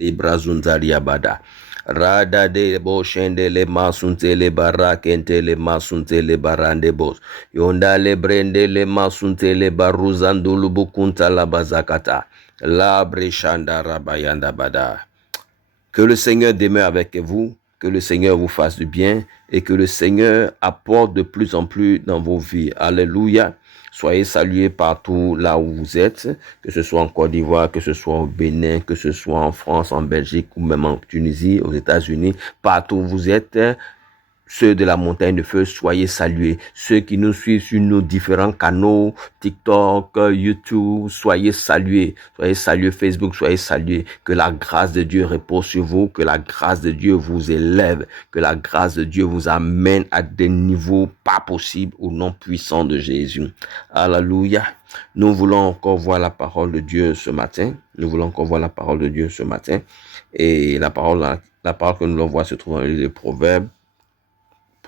Ibrazunzaria bada. Rada de bo shende le masunte le barakente le masunte le barande bos. Yonda le brende le masunte le baruzandulu bukunta la bazakata. La brechanda rabayanda bada. Que le Seigneur demeure avec vous, que le Seigneur vous fasse du bien et que le Seigneur apporte de plus en plus dans vos vies. Alléluia. Soyez salués partout là où vous êtes, que ce soit en Côte d'Ivoire, que ce soit au Bénin, que ce soit en France, en Belgique ou même en Tunisie, aux États-Unis, partout où vous êtes. Ceux de la montagne de feu, soyez salués. Ceux qui nous suivent sur nos différents canaux, TikTok, YouTube, soyez salués. Soyez salués Facebook, soyez salués. Que la grâce de Dieu repose sur vous, que la grâce de Dieu vous élève, que la grâce de Dieu vous amène à des niveaux pas possibles au nom puissant de Jésus. Alléluia. Nous voulons encore voir la parole de Dieu ce matin. Nous voulons encore voir la parole de Dieu ce matin. Et la parole que nous allons voir se trouve dans le livre de Proverbes.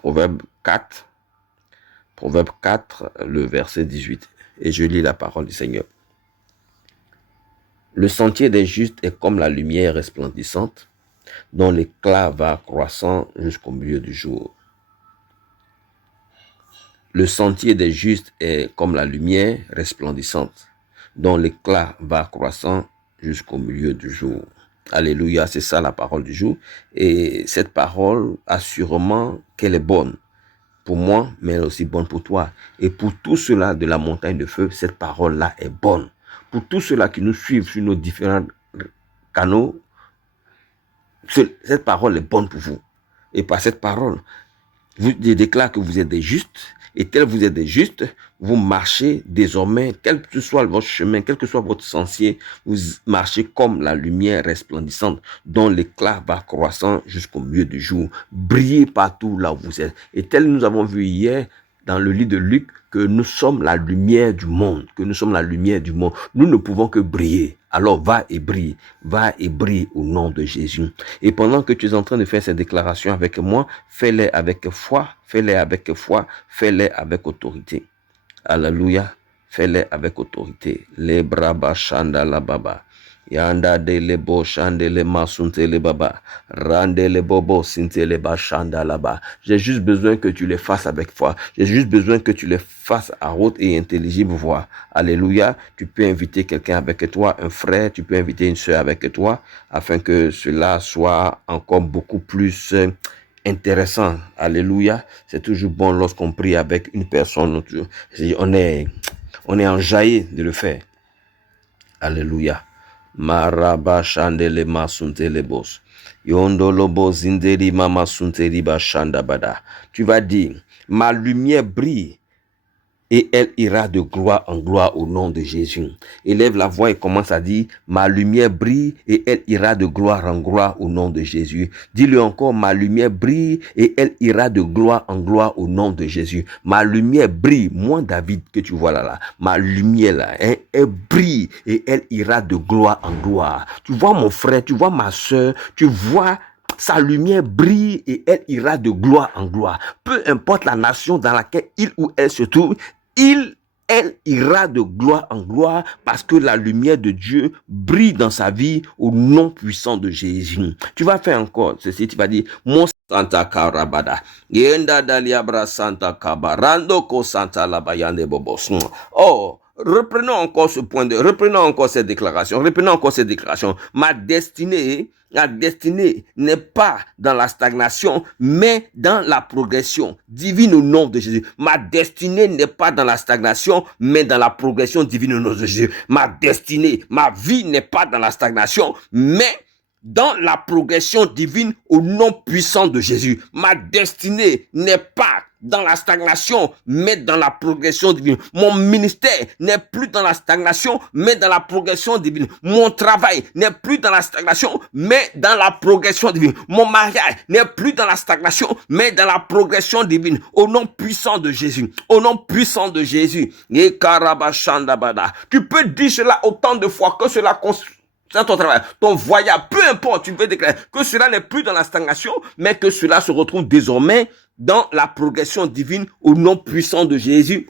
Proverbe 4, le verset 18. Et je lis la parole du Seigneur. Le sentier des justes est comme la lumière resplendissante, dont l'éclat va croissant jusqu'au milieu du jour. Le sentier des justes est comme la lumière resplendissante, dont l'éclat va croissant jusqu'au milieu du jour. Alléluia, c'est ça la parole du jour. Et cette parole, assurément qu'elle est bonne pour moi, mais elle est aussi bonne pour toi. Et pour tous ceux-là de la montagne de feu, cette parole-là est bonne. Pour tous ceux-là qui nous suivent sur nos différents canaux, cette parole est bonne pour vous. Et par cette parole, je déclare que vous êtes des justes. Et tel vous êtes des justes, vous marchez désormais, quel que soit votre chemin, quel que soit votre sentier, vous marchez comme la lumière resplendissante dont l'éclat va croissant jusqu'au milieu du jour. Brillez partout là où vous êtes. Et tel nous avons vu hier dans le livre de Luc que nous sommes la lumière du monde, Nous ne pouvons que briller. Alors va et brille au nom de Jésus. Et pendant que tu es en train de faire ces déclarations avec moi, fais-les avec foi, fais-les avec autorité. Alléluia, fais-les avec autorité. Les braba shanda la baba. Yanda de le bo shande le masunte le baba. Rande le bobo sinte le ba shanda là-bas. J'ai juste besoin que tu les fasses avec foi. J'ai juste besoin que tu les fasses à haute et intelligible voix. Alléluia. Tu peux inviter quelqu'un avec toi, un frère, tu peux inviter une soeur avec toi, afin que cela soit encore beaucoup plus intéressant. Alléluia. C'est toujours bon lorsqu'on prie avec une personne. On est enjaillé de le faire. Alléluia. Maraba shandele masuntele bos. Yondolo bozinderi mama sunteri bashanda bada. Tu vas dire, ma lumière brille et elle ira de gloire en gloire au nom de Jésus. Élève la voix et commence à dire, ma lumière brille et elle ira de gloire en gloire au nom de Jésus. Dis-le encore, ma lumière brille et elle ira de gloire en gloire au nom de Jésus. Ma lumière brille, moi David que tu vois là, ma lumière là, elle brille et elle ira de gloire en gloire. Tu vois mon frère, tu vois ma soeur, tu vois sa lumière brille et elle ira de gloire en gloire. Peu importe la nation dans laquelle il ou elle se trouve, elle ira de gloire en gloire parce que la lumière de Dieu brille dans sa vie au nom puissant de Jésus. Tu vas faire encore ceci, tu vas dire, mon Santa Karabada, Yenda Daliabra Santa Kabarando Ko Santa Labayande Bobos. Oh, reprenons encore cette déclaration. Ma destinée n'est pas dans la stagnation, mais dans la progression divine au nom de Jésus. Ma destinée n'est pas dans la stagnation, mais dans la progression divine au nom de Jésus. Ma vie n'est pas dans la stagnation, mais dans la progression divine au nom puissant de Jésus. Ma destinée n'est pas dans la stagnation, mais dans la progression divine. Mon ministère n'est plus dans la stagnation, mais dans la progression divine. Mon travail n'est plus dans la stagnation, mais dans la progression divine. Mon mariage n'est plus dans la stagnation, mais dans la progression divine. Au nom puissant de Jésus. Au nom puissant de Jésus. Tu peux dire cela autant de fois que cela dans ton travail, ton voyage, peu importe, tu peux déclarer que cela n'est plus dans la stagnation, mais que cela se retrouve désormais dans la progression divine au nom puissant de Jésus.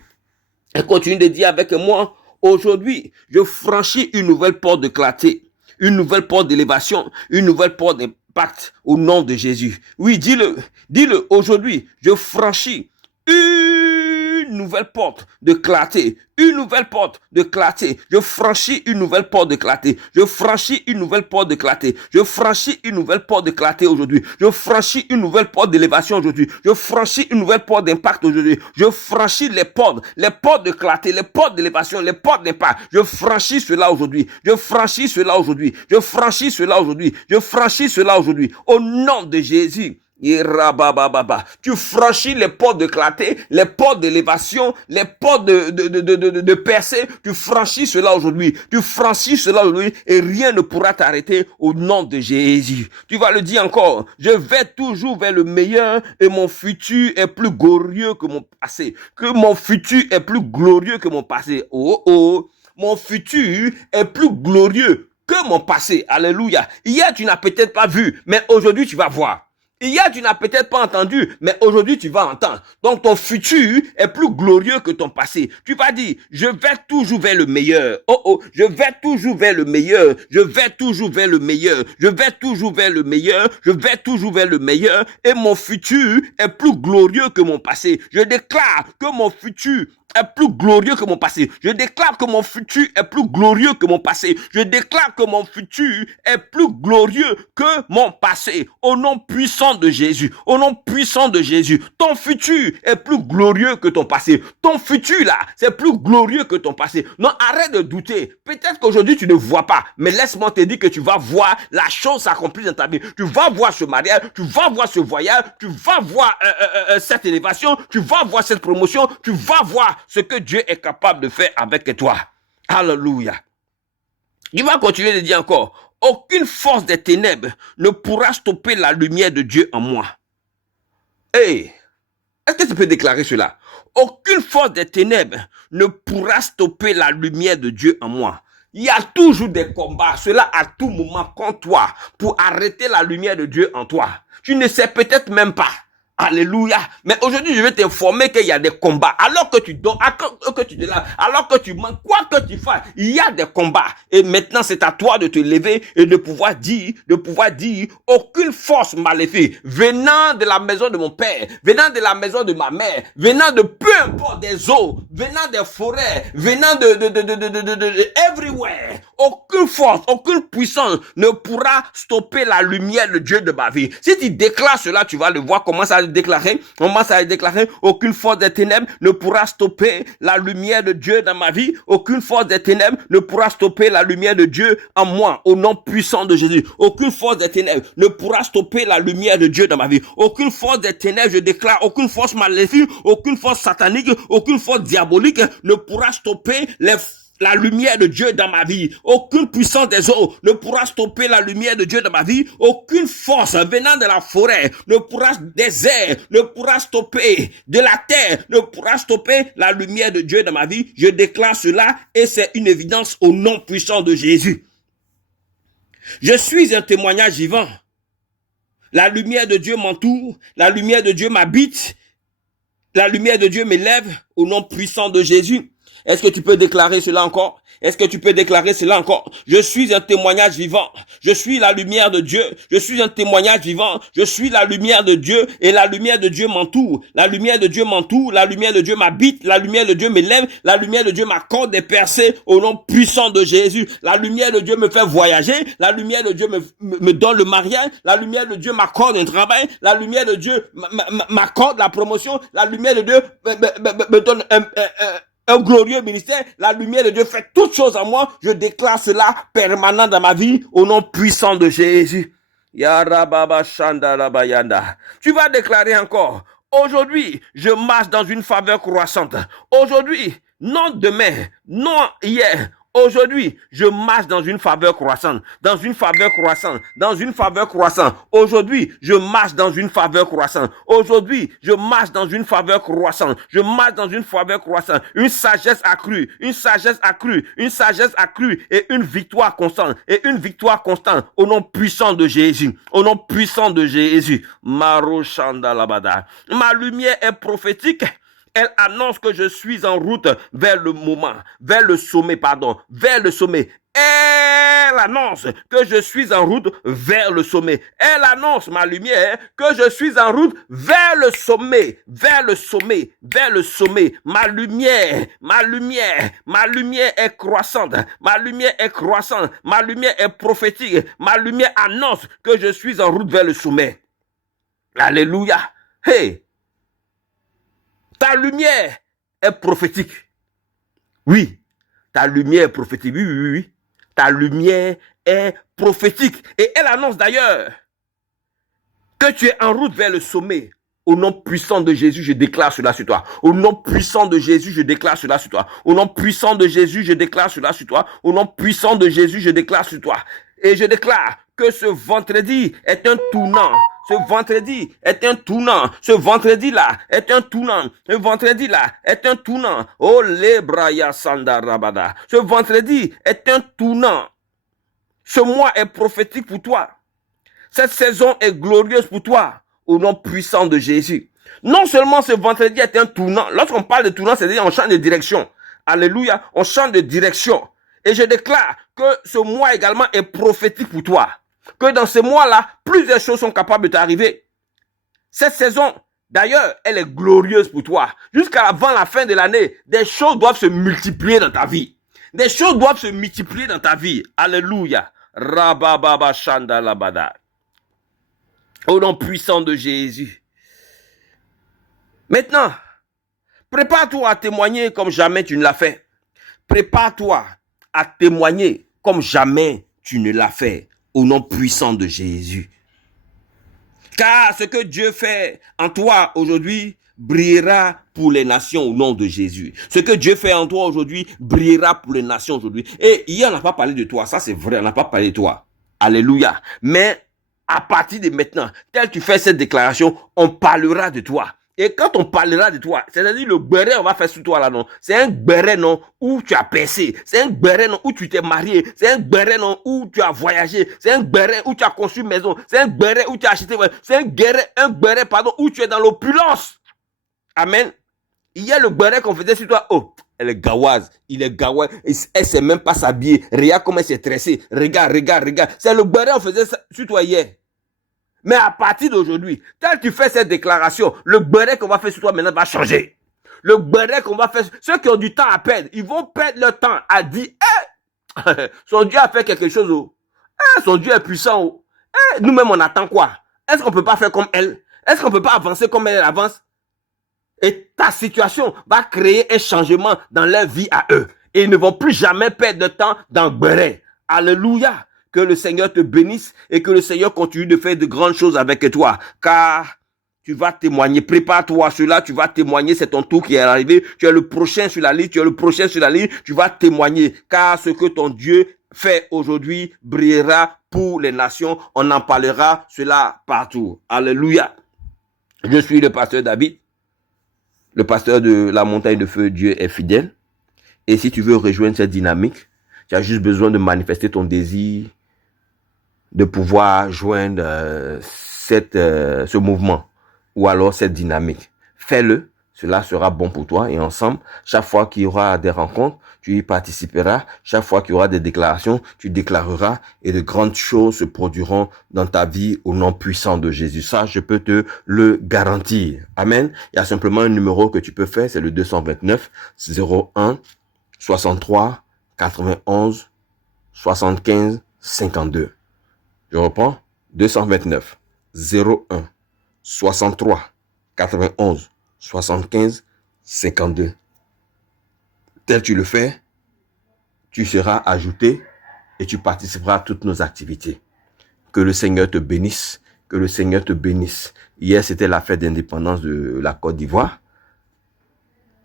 Et continue de dire avec moi, aujourd'hui, je franchis une nouvelle porte de clarté, une nouvelle porte d'élévation, une nouvelle porte d'impact au nom de Jésus. Oui, dis-le aujourd'hui, je franchis une nouvelle porte de clarté, une nouvelle porte de clarté. Je franchis une nouvelle porte de clarté. Je franchis une nouvelle porte de clarté. Je franchis une nouvelle porte de clarté aujourd'hui. Je franchis une nouvelle porte d'élévation aujourd'hui. Je franchis une nouvelle porte d'impact aujourd'hui. Je franchis les portes de clarté, les portes d'élévation, les portes d'impact. Je franchis cela aujourd'hui. Je franchis cela aujourd'hui. Je franchis cela aujourd'hui. Je franchis cela aujourd'hui. Au nom de Jésus. Tu franchis les portes de clarté, les portes d'élévation, les portes de percée. Tu franchis cela aujourd'hui. Tu franchis cela aujourd'hui et rien ne pourra t'arrêter au nom de Jésus. Tu vas le dire encore. Je vais toujours vers le meilleur et mon futur est plus glorieux que mon passé. Que mon futur est plus glorieux que mon passé. Oh. Mon futur est plus glorieux que mon passé. Alléluia. Hier, tu n'as peut-être pas vu, mais aujourd'hui, tu vas voir. Hier, tu n'as peut-être pas entendu, mais aujourd'hui, tu vas entendre. Donc, ton futur est plus glorieux que ton passé. Tu vas dire, je vais toujours vers le meilleur. Je vais toujours vers le meilleur. Je vais toujours vers le meilleur. Je vais toujours vers le meilleur. Je vais toujours vers le meilleur. Et mon futur est plus glorieux que mon passé. Je déclare que mon futur est plus glorieux que mon passé. Je déclare que mon futur est plus glorieux que mon passé. Je déclare que mon futur est plus glorieux que mon passé. Au nom puissant de Jésus. Au nom puissant de Jésus. Ton futur est plus glorieux que ton passé. Ton futur là, c'est plus glorieux que ton passé. Non, arrête de douter. Peut-être qu'aujourd'hui tu ne vois pas, mais laisse-moi te dire que tu vas voir la chose s'accomplir dans ta vie. Tu vas voir ce mariage, tu vas voir ce voyage, tu vas voir cette élévation, tu vas voir cette promotion, tu vas voir ce que Dieu est capable de faire avec toi. Alléluia. Il va continuer de dire encore, aucune force des ténèbres ne pourra stopper la lumière de Dieu en moi. Hey, est-ce que tu peux déclarer cela? Aucune force des ténèbres ne pourra stopper la lumière de Dieu en moi. Il y a toujours des combats, cela à tout moment contre toi, pour arrêter la lumière de Dieu en toi. Tu ne sais peut-être même pas. Alléluia. Mais aujourd'hui, je vais t'informer qu'il y a des combats. Alors que tu dors, alors que tu te laves, alors que tu manges, quoi que tu fasses, il y a des combats. Et maintenant, c'est à toi de te lever et de pouvoir dire, aucune force maléfique venant de la maison de mon père, venant de la maison de ma mère, venant de peu importe des eaux, venant des forêts, venant de everywhere. Aucune force, aucune puissance ne pourra stopper la lumière de Dieu de ma vie. Si tu déclares cela, tu vas le voir. Comment ça déclarer, aucune force des ténèbres ne pourra stopper la lumière de Dieu dans ma vie. Aucune force des ténèbres ne pourra stopper la lumière de Dieu en moi, au nom puissant de Jésus. Aucune force des ténèbres ne pourra stopper la lumière de Dieu dans ma vie. Aucune force des ténèbres, je déclare, aucune force maléfique, aucune force satanique, aucune force diabolique ne pourra stopper la lumière de Dieu dans ma vie. Aucune puissance des eaux ne pourra stopper la lumière de Dieu dans ma vie. Aucune force venant de la forêt ne pourra, des airs, ne pourra stopper, de la terre ne pourra stopper la lumière de Dieu dans ma vie. Je déclare cela et c'est une évidence au nom puissant de Jésus. Je suis un témoignage vivant. La lumière de Dieu m'entoure, la lumière de Dieu m'habite, la lumière de Dieu m'élève au nom puissant de Jésus. Est-ce que tu peux déclarer cela encore? Est-ce que tu peux déclarer cela encore? Je suis un témoignage vivant. Je suis la lumière de Dieu. Je suis un témoignage vivant. Je suis la lumière de Dieu et la lumière de Dieu m'entoure. La lumière de Dieu m'entoure. La lumière de Dieu m'habite. La lumière de Dieu m'élève. La lumière de Dieu m'accorde des percées au nom puissant de Jésus. La lumière de Dieu me fait voyager. La lumière de Dieu me donne le mariage. La lumière de Dieu m'accorde un travail. La lumière de Dieu m'accorde la promotion. La lumière de Dieu me donne un glorieux ministère. La lumière de Dieu fait toutes choses en moi. Je déclare cela permanent dans ma vie au nom puissant de Jésus. Yarababa Shandarabayanda. Tu vas déclarer encore. Aujourd'hui, je marche dans une faveur croissante. Aujourd'hui, non demain, non hier. Aujourd'hui, je marche dans une faveur croissante, dans une faveur croissante, dans une faveur croissante. Aujourd'hui, je marche dans une faveur croissante. Aujourd'hui, je marche dans une faveur croissante. Je marche dans une faveur croissante. Une sagesse accrue, une sagesse accrue, une sagesse accrue et une victoire constante. Et une victoire constante au nom puissant de Jésus. Au nom puissant de Jésus. Maro Shanda Labada. Ma lumière est prophétique. Elle annonce que je suis en route vers le sommet. Elle annonce que je suis en route vers le sommet. Elle annonce, ma lumière, que je suis en route vers le sommet. Ma lumière est croissante. Ma lumière est prophétique. Ma lumière annonce que je suis en route vers le sommet. Alléluia. Hey! Ta lumière est prophétique. Oui, ta lumière est prophétique. Oui. Ta lumière est prophétique. Et elle annonce d'ailleurs que tu es en route vers le sommet. Au nom puissant de Jésus, je déclare cela sur toi. Au nom puissant de Jésus, je déclare cela sur toi. Au nom puissant de Jésus, je déclare cela sur toi. Au nom puissant de Jésus, je déclare sur toi. Et je déclare que ce vendredi est un tournant. Ce vendredi est un tournant. Ce vendredi-là est un tournant. Ce vendredi-là est un tournant. Oh, lebraya sandarabada. Ce vendredi est un tournant. Ce mois est prophétique pour toi. Cette saison est glorieuse pour toi. Au nom puissant de Jésus. Non seulement ce vendredi est un tournant. Lorsqu'on parle de tournant, c'est-à-dire on change de direction. Alléluia. On change de direction. Et je déclare que ce mois également est prophétique pour toi. Que dans ce mois-là, plusieurs choses sont capables de t'arriver. Cette saison, d'ailleurs, elle est glorieuse pour toi. Jusqu'à avant la fin de l'année, des choses doivent se multiplier dans ta vie. Des choses doivent se multiplier dans ta vie. Alléluia. Rabababa shandalabada. Au nom puissant de Jésus. Maintenant, prépare-toi à témoigner comme jamais tu ne l'as fait. Prépare-toi à témoigner comme jamais tu ne l'as fait. Au nom puissant de Jésus. Car ce que Dieu fait en toi aujourd'hui brillera pour les nations au nom de Jésus. Ce que Dieu fait en toi aujourd'hui brillera pour les nations aujourd'hui. Et hier, on n'a pas parlé de toi. Ça, c'est vrai, on n'a pas parlé de toi. Alléluia. Mais à partir de maintenant, tel tu fais cette déclaration, on parlera de toi. Et quand on parlera de toi, c'est-à-dire le béret on va faire sur toi là, non? C'est un béret, non, où tu as percé. C'est un béret, non, où tu t'es marié. C'est un béret, non, où tu as voyagé. C'est un béret où tu as construit une maison. C'est un béret où tu as acheté. C'est un béret, où tu es dans l'opulence. Amen. Il y a le béret qu'on faisait sur toi. Oh, elle est gawaze. Il est gawaze. Elle sait même pas s'habiller. Regarde comment elle s'est tressée. Regarde. C'est le béret qu'on faisait sur toi hier. Mais à partir d'aujourd'hui, tel tu fais cette déclaration, le béret qu'on va faire sur toi maintenant va changer. Le béret qu'on va faire, ceux qui ont du temps à perdre, ils vont perdre leur temps à dire, son Dieu a fait quelque chose. Son Dieu est puissant. Nous-mêmes, on attend quoi? Est-ce qu'on peut pas faire comme elle? Est-ce qu'on peut pas avancer comme elle avance? Et ta situation va créer un changement dans leur vie à eux. Et ils ne vont plus jamais perdre de temps dans le béret. Alléluia. Que le Seigneur te bénisse et que le Seigneur continue de faire de grandes choses avec toi. Car tu vas témoigner. Prépare-toi à cela, tu vas témoigner. C'est ton tour qui est arrivé. Tu es le prochain sur la liste. Tu vas témoigner. Car ce que ton Dieu fait aujourd'hui brillera pour les nations. On en parlera cela partout. Alléluia. Je suis le pasteur David, le pasteur de la montagne de feu. Dieu est fidèle. Et si tu veux rejoindre cette dynamique, tu as juste besoin de manifester ton désir de pouvoir joindre ce mouvement ou alors cette dynamique. Fais-le, cela sera bon pour toi et ensemble, chaque fois qu'il y aura des rencontres, tu y participeras. Chaque fois qu'il y aura des déclarations, tu déclareras et de grandes choses se produiront dans ta vie au nom puissant de Jésus. Ça, je peux te le garantir. Amen. Il y a simplement un numéro que tu peux faire, c'est le 229 01 63 91 75 52. Je reprends, 229 01 63 91 75 52. Tel tu le fais, tu seras ajouté et tu participeras à toutes nos activités. Que le Seigneur te bénisse, que le Seigneur te bénisse. Hier, c'était la fête d'indépendance de la Côte d'Ivoire.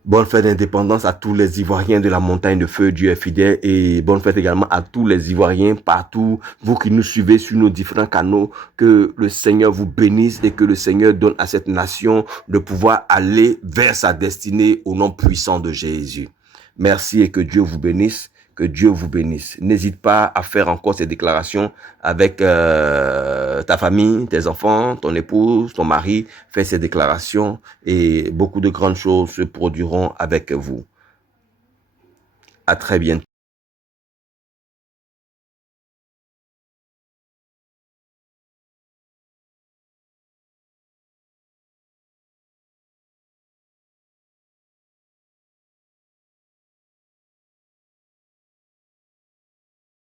Bonne fête d'indépendance à tous les Ivoiriens de la montagne de feu, Dieu est fidèle. Et bonne fête également à tous les Ivoiriens partout, vous qui nous suivez sur nos différents canaux. Que le Seigneur vous bénisse et que le Seigneur donne à cette nation de pouvoir aller vers sa destinée au nom puissant de Jésus. Merci et que Dieu vous bénisse. Que Dieu vous bénisse. N'hésite pas à faire encore ces déclarations avec ta famille, tes enfants, ton épouse, ton mari, fais ces déclarations et beaucoup de grandes choses se produiront avec vous. À très bientôt.